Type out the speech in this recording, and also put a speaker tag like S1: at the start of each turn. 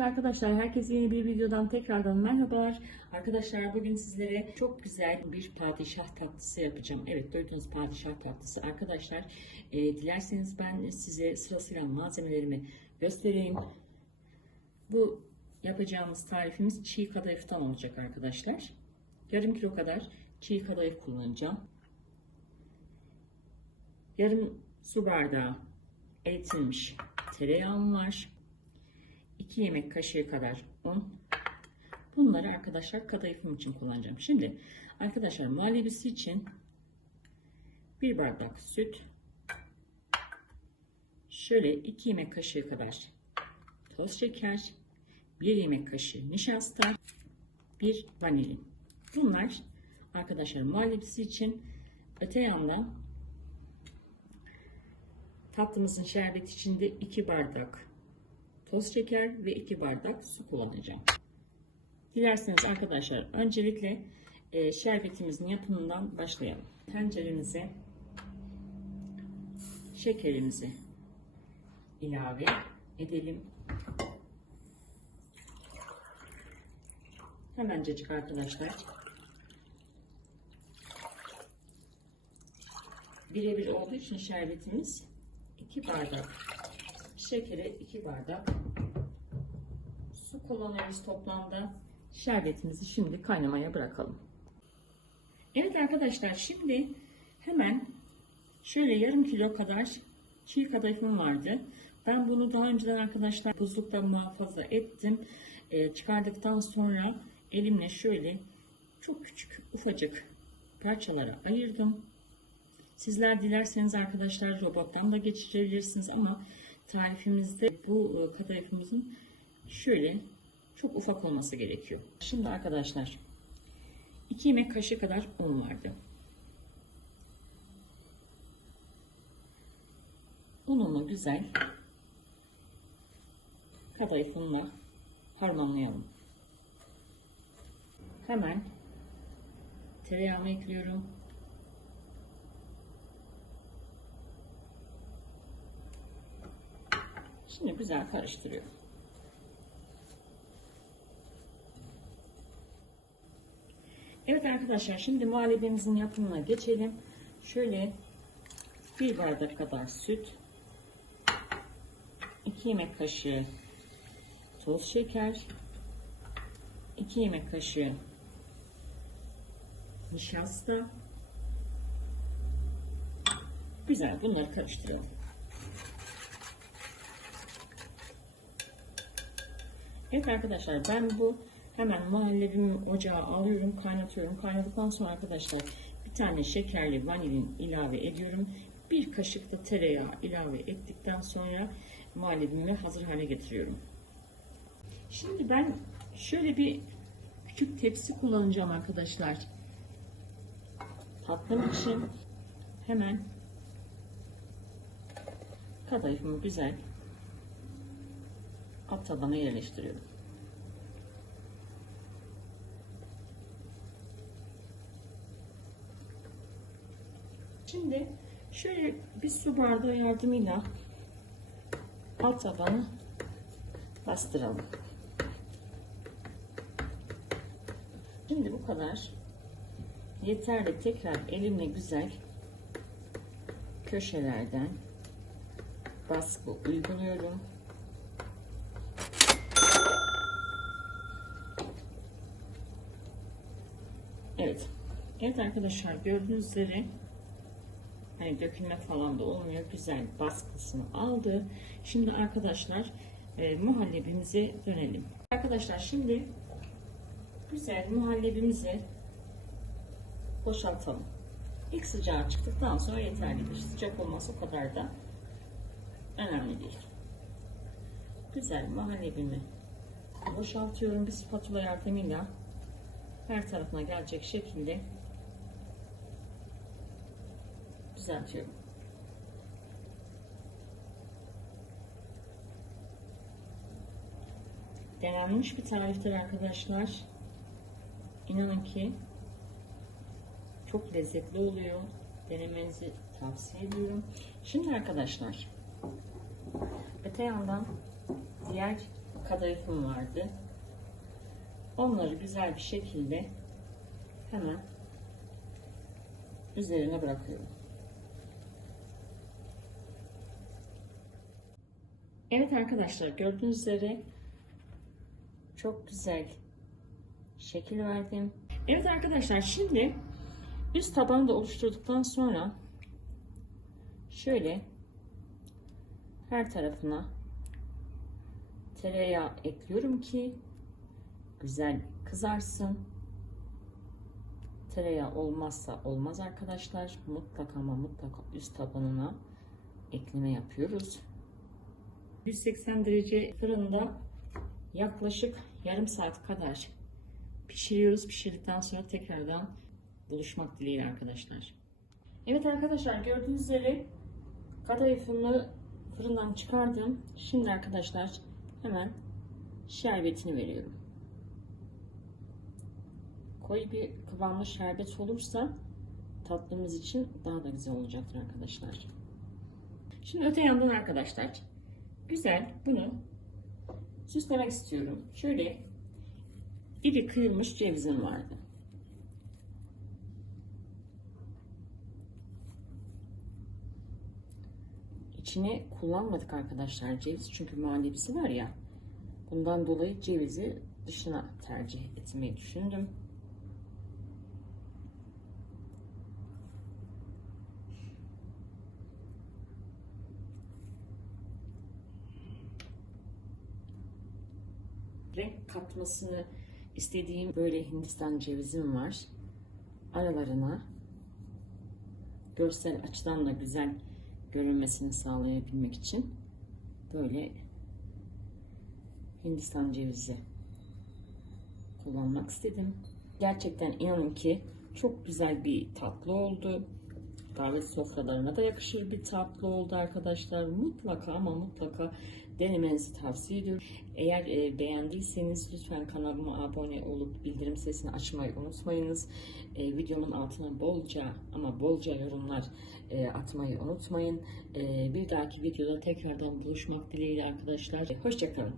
S1: arkadaşlar, herkese yeni bir videodan tekrardan merhabalar. Arkadaşlar bugün sizlere çok güzel bir padişah tatlısı yapacağım. Evet duydunuz padişah tatlısı. Arkadaşlar e, dilerseniz ben size sırasıyla malzemelerimi göstereyim. Bu yapacağımız tarifimiz çiğ kadayıftan olacak arkadaşlar. Yarım kilo kadar çiğ kadayıf kullanacağım. Yarım su bardağı eritilmiş tereyağım var. 2 yemek kaşığı kadar un. Bunları arkadaşlar kadayıfım için kullanacağım. Şimdi arkadaşlar muhallebisi için bir bardak süt, şöyle 2 yemek kaşığı kadar toz şeker, 1 yemek kaşığı nişasta, 1 vanilin. Bunlar arkadaşlar muhallebisi için öte yandan tatlımızın şerbeti içinde 2 bardak toz şeker ve 2 bardak su kullanacağım. Dilerseniz arkadaşlar öncelikle e, şerbetimizin yapımından başlayalım. Tenceremize şekerimizi ilave edelim. Hemencecik arkadaşlar. Birebir olduğu için şerbetimiz 2 bardak şekere 2 bardak su kullanıyoruz toplamda. Şerbetimizi şimdi kaynamaya bırakalım. Evet arkadaşlar şimdi hemen şöyle yarım kilo kadar çiğ kadayıfım vardı. Ben bunu daha önceden arkadaşlar buzlukta muhafaza ettim. Ee, çıkardıktan sonra elimle şöyle çok küçük ufacık parçalara ayırdım. Sizler dilerseniz arkadaşlar robottan da geçirebilirsiniz ama tarifimizde bu e, kadayıfımızın şöyle çok ufak olması gerekiyor. Şimdi arkadaşlar 2 yemek kaşığı kadar un vardı. Unumu güzel kadayıfımla harmanlayalım. Hemen tereyağımı ekliyorum. Şimdi güzel karıştırıyorum. Evet arkadaşlar şimdi muhallebimizin yapımına geçelim. Şöyle bir bardak kadar süt, 2 yemek kaşığı toz şeker, 2 yemek kaşığı nişasta. Güzel bunları karıştıralım. Evet arkadaşlar ben bu hemen muhallebimi ocağa alıyorum kaynatıyorum. Kaynadıktan sonra arkadaşlar bir tane şekerli vanilin ilave ediyorum. Bir kaşık da tereyağı ilave ettikten sonra muhallebimi hazır hale getiriyorum. Şimdi ben şöyle bir küçük tepsi kullanacağım arkadaşlar. Tatlım için hemen kadayıfımı güzel alt tabana yerleştiriyorum. Şimdi şöyle bir su bardağı yardımıyla alt tabanı bastıralım. Şimdi bu kadar yeterli. Tekrar elimle güzel köşelerden baskı uyguluyorum. Evet. Evet arkadaşlar gördüğünüz üzere hani dökülme falan da olmuyor. Güzel baskısını aldı. Şimdi arkadaşlar e, muhallebimize dönelim. Arkadaşlar şimdi güzel muhallebimizi boşaltalım. İlk sıcağı çıktıktan sonra yeterlidir. Sıcak olması o kadar da önemli değil. Güzel muhallebimi boşaltıyorum bir spatula yardımıyla her tarafına gelecek şekilde düzeltiyorum. Denenmiş bir tariftir arkadaşlar. İnanın ki çok lezzetli oluyor. Denemenizi tavsiye ediyorum. Şimdi arkadaşlar öte yandan diğer kadayıfım vardı. Onları güzel bir şekilde hemen üzerine bırakıyorum. Evet arkadaşlar gördüğünüz üzere çok güzel şekil verdim. Evet arkadaşlar şimdi üst tabanı da oluşturduktan sonra şöyle her tarafına tereyağı ekliyorum ki güzel kızarsın. Tereyağı olmazsa olmaz arkadaşlar. Mutlaka ama mutlaka üst tabanına ekleme yapıyoruz. 180 derece fırında yaklaşık yarım saat kadar pişiriyoruz. Pişirdikten sonra tekrardan buluşmak dileğiyle arkadaşlar. Evet arkadaşlar gördüğünüz üzere kadayıfını fırından çıkardım. Şimdi arkadaşlar hemen şerbetini veriyorum. Koyu bir kıvamlı şerbet olursa tatlımız için daha da güzel olacaktır arkadaşlar. Şimdi öte yandan arkadaşlar güzel bunu süslemek istiyorum. Şöyle iri kıyılmış cevizim vardı. İçine kullanmadık arkadaşlar ceviz çünkü muhallebisi var ya. Bundan dolayı cevizi dışına tercih etmeyi düşündüm. Renk katmasını istediğim böyle Hindistan cevizim var. Aralarına görsel açıdan da güzel görünmesini sağlayabilmek için böyle Hindistan cevizi kullanmak istedim. Gerçekten inanın ki çok güzel bir tatlı oldu. Davet sofralarına da yakışır bir tatlı oldu arkadaşlar. Mutlaka ama mutlaka denemenizi tavsiye ediyorum. Eğer e, beğendiyseniz lütfen kanalıma abone olup bildirim sesini açmayı unutmayınız. E, videomun altına bolca ama bolca yorumlar e, atmayı unutmayın. E, bir dahaki videoda tekrardan buluşmak dileğiyle arkadaşlar. Hoşçakalın.